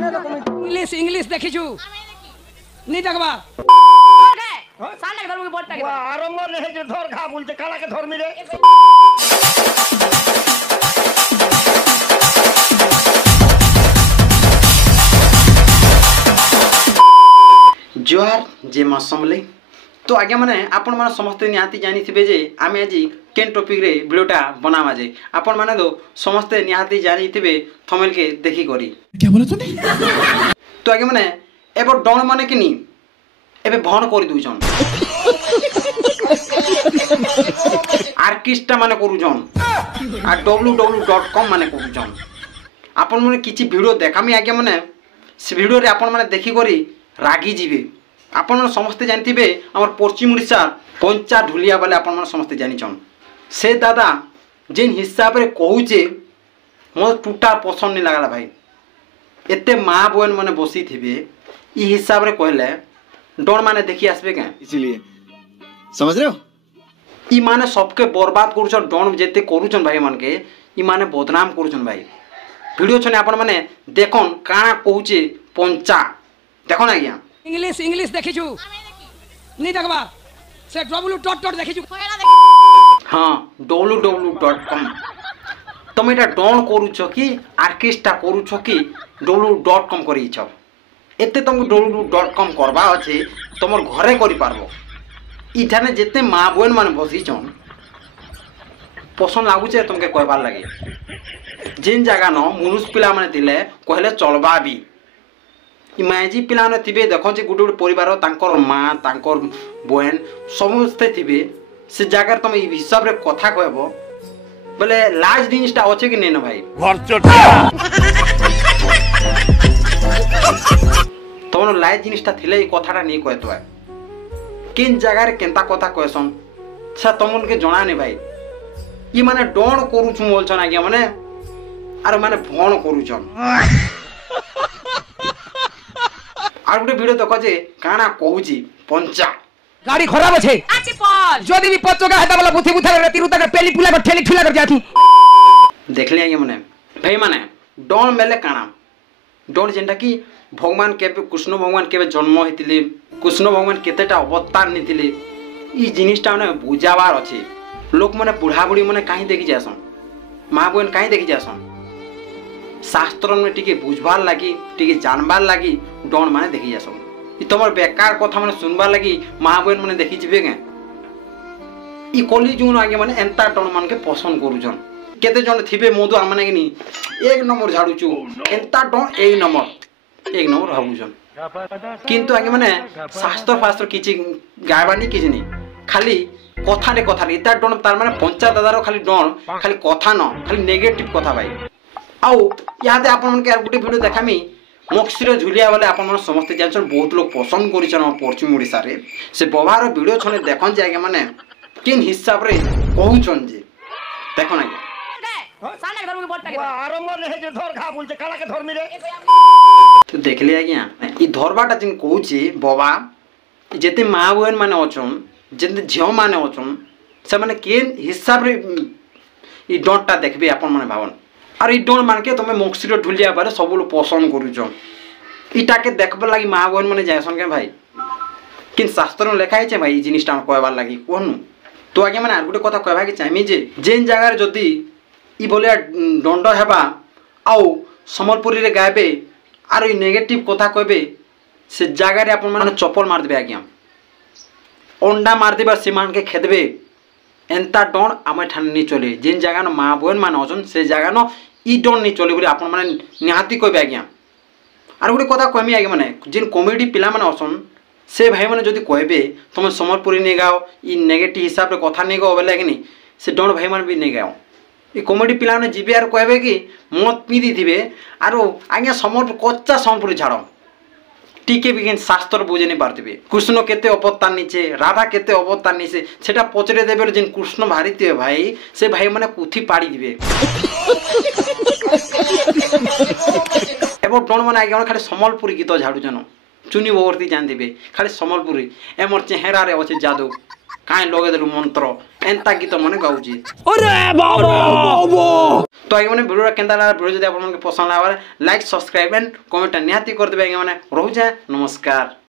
English English देखिछु नहीं देखबा साले धर्म के बोलता के आरंभ नहीं जे धर खा बोलते काला के धर मिले जोहार जे मौसमले तो आज्ञा माने आपण माने समस्ते निहाती जानी थिबे जे आमे आज केन टॉपिक रे वीडियोटा बनावा जे आपण माने तो समस्ते निहाती जानी थिबे थंबनेल के देखि करी क्या बोला तूने तो आज्ञा माने एबो डॉन माने किनी एबे भन करि दुइछन आर्टिस्ट माने करूछन आ www.com माने करूछन आपण माने किछि वीडियो देखामी आज्ञा माने से वीडियो रे आपण माने देखि करी रागी जीवे आपण समस्ते जानथिबे हमर पश्चिम ओडिशा पंचा ढुलिया वाले आपण समस्ते जानिछन से दादा जेन हिसाब रे कहूचे मो टूटा पसंद नहीं लागला भाई एते माँ बहन माने बसी थिबे ई हिसाब रे कहले डर माने देखि आसबे के इसीलिए समझ रहे हो ई माने सबके बर्बाद करूछन डन जेते करूछन भाई मान के ई माने बदनाम करूछन भाई वीडियो छने आपण माने देखन काना कहूचे पंचा देखो ना आज्ञा इंग्लिश इंग्लिश देखिछु नहीं देखबा से www. देखिछु हाँ www.com तुम एटा डन करूछ कि आर्टिस्टा करूछ कि www.com करिछ एते तुमको www.com करबा अछि तुमर घरे करि पारबो इठाने जेते माँ बहन माने बसिछन पसंद लागुचे तुमके कहबार लागे जेन जगह न मनुष्य पिला माने दिले कहले चलबा भी इमाजी पिला ने थिबे देखो जे गुटे गुटे परिवार तांकर माँ तांकर बहन समस्ते थिबे से जगह तुम ई हिसाब रे कथा कहबो बोले लाज जिनिसटा अछि कि नै न भाई तोन लाज जिनिसटा थिले ई कथाटा नै कहतो है किन जगह रे केनता कथा कहसन से तुमन के जणा नै भाई ई माने डोन करूछु मोलछन आज्ञा माने आर माने भण करूछन आर गुटे वीडियो देखो जे काना कहूची पंचा गाड़ी खराब अछि आछि पर जदी भी पचोगा हेता वाला बुथी बुथा रे तिरुता के पेली पुला को ठेली ठुला कर जाथी देखले आगे माने भाई माने डोन मेले काना डोन जेंटा कि भगवान केबे कृष्ण भगवान केबे जन्म हेतिले कृष्ण भगवान केतेटा अवतार नितिले ई जिनिसटा माने बुझावार अछि लोक माने बुढ़ा बुढ़ी माने काहे देखि जासन मां बहन काहे देखि जासन शास्त्र में टिके बुझबार लगी टिके जानबार लगी डन माने देखि जासन ई तमर बेकार कथा माने सुनबार लगी मां बहन माने देखि जिबे के ई कली जुन आगे माने एंता डन मान के पसंद करूजन केते जन थिबे मोदु माने कि नी एक नंबर झाड़ूचू एंता डन एक नंबर हाबुजन किंतु आगे माने शास्त्र किछि गायबानी किछि नी खाली कथा रे इता डन तार माने पंचा दादारो खाली डन खाली कथा न खाली नेगेटिव कथा भाई आउ यादे आपण मन के यार गुटे वीडियो देखामी मक्सीर झुलिया वाले आपण मन समस्त जानछन बहुत लोग पसंद करिछन पश्चिम ओडिसा रे से बबार वीडियो छने देखन जागे माने किन हिसाब रे कहउछन जे देखन आगे साले धर्म के बोलता के आरंभ नहीं जे धर खा बोलते काला के धर मिले तो देखले आज्ञा ई धरबाटा जिन कहउची बबा जेते मां बहन माने अछन जेते झियो माने अछन से माने किन हिसाब रे ई डॉटटा देखबे आपण माने भावन और ई डोन मान के तुम मक्सीर ढुलिया बारे सब लोग पसंद करूछ इटा के देखबार लगी माँ बहन मैंने जासन के भाई किन शास्त्र में लिखा है भाई जिनिसटा कहबार लगी कहनु तो आगे मैंने गोटे कथा कहबा के चाहिए जे जेन जगार जदि ई बोलिया दंड हेबा आउ सम्बलपुरी रे गायबे आर ई नेगेटिव कथा कहबे से जगार आपण माने चप्पल मार देबे आज्ञा अंडा मार देबा सीमान के खेदबे एंता डन आम ठान नहीं चले जेन जगह न माँ बहन मान अछन से जगह न ई डन नहीं चले बोले आपण माने निहाती कहबे आज्ञा आर गोटे कथा कहमी आगे माने जेन कॉमेडी पिला माने अछन से भाई माने जदि कहबे तुम सम्बलपुरी नहीं गाओ ई नेगेटिव हिसाब रे कथा नहीं गाओ बोले कि से डन भाई मान भी नहीं गाओ ई कॉमेडी पिला माने जीबे आर कहबे कि मत पी दी थिबे आरो आज्ञा सम्बलपुर कच्चा सम्बलपुरी झाड़ टीके भी शास्त्र बुझे नहीं पार्थे कृष्ण केते अवतार नीचे राधा केते अवतार नीचे सेटा पचरे देबे जेन कृष्ण भारती भाई से भाई माने कुथी पाड़ी दिबे एबो डन माने आगे खाली सम्बलपुरी गीत झाड़ू जन चुनी बवर्ती जान दिबे खाली सम्बलपुरी एमर चेहरा रे अछि जादू काहे लगे देलु मंत्र एंता गीत मने गाउची अरे बाबा तो आगे मैंने वीडियो केंता ला वीडियो जदि आपन के पसंद आवे लाइक सब्सक्राइब एंड कमेंट निहाती कर देबे आगे मैंने रहू जाए नमस्कार।